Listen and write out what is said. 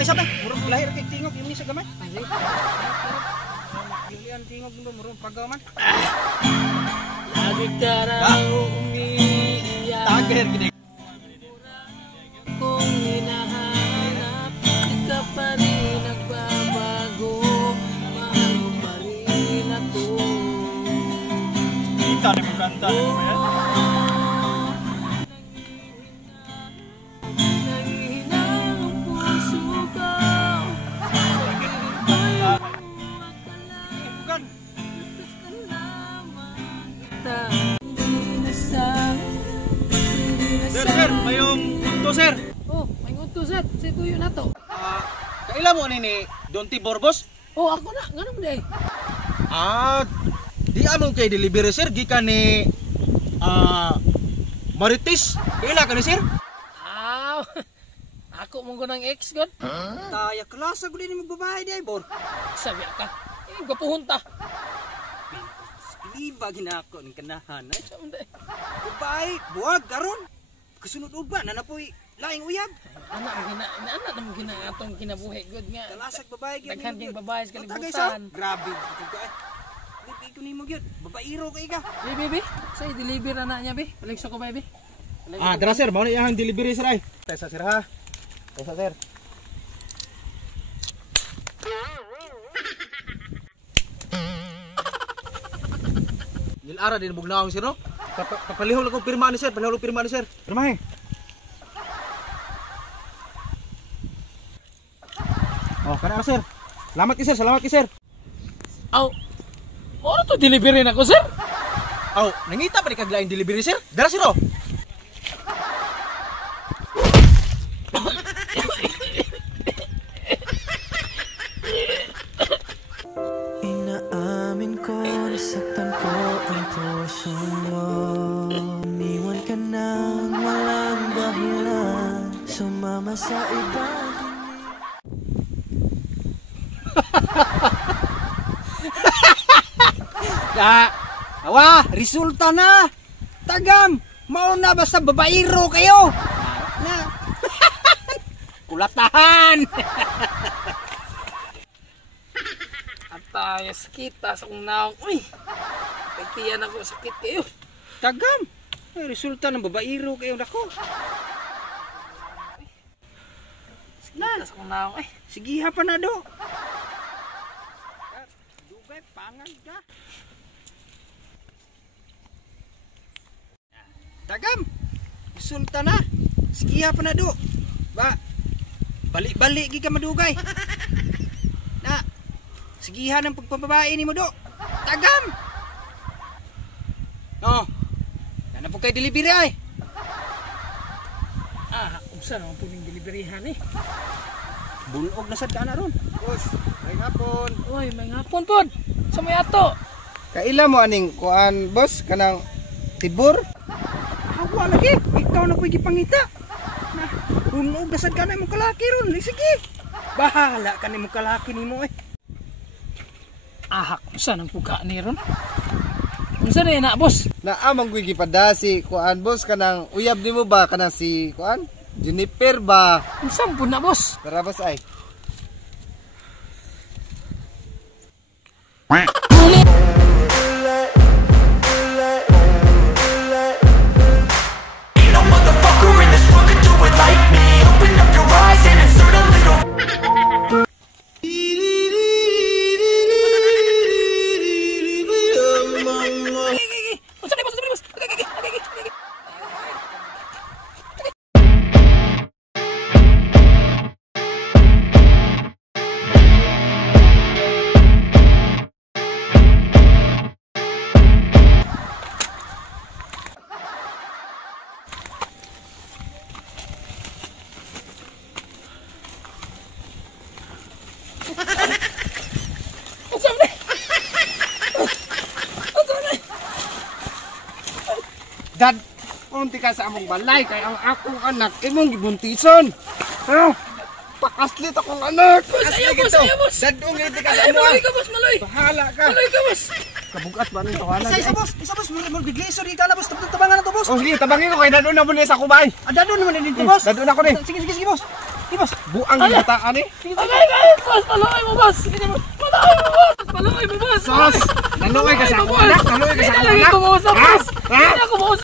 Ay sabi, murong lahir kay tingog yung sa gamay. Pilihan tingog mo murong pagaman. Lagi ka raw umiiyak. Tager gini. Kung hinahanap, ikaw pa rin nagbabago. Mahal mo pa rin ako. Kita na mo kanta na mo yan. Sir, mayong unto sir. Oh, may unto sir. Si tuyo na to. Kaila mo ni Donti Borbos? Oh, ako na. Ganun mo day. Di among kay delivery sir gikan ni Marites. Kaila ka ni sir? Ako mong gunang ex god. Taya klasa gud ni magbabae di ay bor. Sabi ka. Gapuhunta. Iba ginako ning kanahan ay. Babae, buwag karon. Kasunod uban na napoy laing uyab. Anak na gina atong kinabuhi good nga. Kalasag babae gyud. Daghan kang babae sa kalibutan. Grabe Libi ko nimo gyud. Babaero kay ka. Baby, say deliver na niya be. Balik sa ko baby. Dara sir, mao na iyang delivery sir ay. Tesa sir ha. Tesa sir. Nilara din bugnaong sir no. Papalihol ako pirma ni sir, palihol pirma ni sir. Pirmahe. Oh, kana sir. Salamat ki sir, salamat ki sir. Aw. Ano to delivery na ko sir? Aw, nangita pa ni kaglaing delivery sir? Dara sir oh. Inaamin ko, nasaktan ko ang puso mo. Iniwan ka nang walang dahilan, sumama sa iba. Resulta na. Tagam, mauna basta babaero kayo. Na. Kulatahan. Atayas kita sa kong naong. Uy, pagtiyan ako sakit kayo. Tagam, resulta ng babaero kayo nako. Kita sa kong naong. Sige ha pa na do. Dugay pangan ka. Tagam, resulta na. Sige ha pa na do. Balik-balik gi ka madugay. Na. Sigihan ang pagpababae ni mo do. Tagam. No. Nana po kay delivery ay. Usa na po ning deliveryhan Bulog na sad na ron. Boss, may hapon. Uy, may hapon pod. Sa may ato. Kaila mo aning kuan, boss, kanang tibor? Hawa lagi. Ikaw na ko'y gipangita. Na, unog na sad ka na imong kalaki ron. Sige. Bahala ka na imong kalaki nimo eh. Usa nang puka ni ron. Unsa na na boss? Naamang ko'y gipadasi kuan boss kanang uyab nimo ba kanang si kuan Juniper ba? Unsa po na boss? Tara boss ay. No motherfucker in this world could do it like me. Open up your eyes and insert a little. Dad, unti ka sa among balay kay ang akong anak imong gibuntison. Pakaslit akong anak. Saya boss. Dad, unti ka sa Ay, amo. maloy ka boss, maloy. Bahala ka. Maloy ka boss. Kabugat ba nang tawanan? Isa boss, mo bigleso di ka na boss. Tabangan na to boss. Oh, sige, tabangin ko kay dadun na mo niya sa kubay. Dado naman din dito, boss. Dadun ako ni. Sige, boss. Sige, boss. Buang yung bataan eh. Ay, boss, palaway mo, boss. Palaway mo, boss. Palaway mo, boss. Sos! Naluoy ka sa ako, anak! Naluoy ka sa ako, Hindi anak! ako mausap, Ha? boss. Ha? Hindi ako mausap.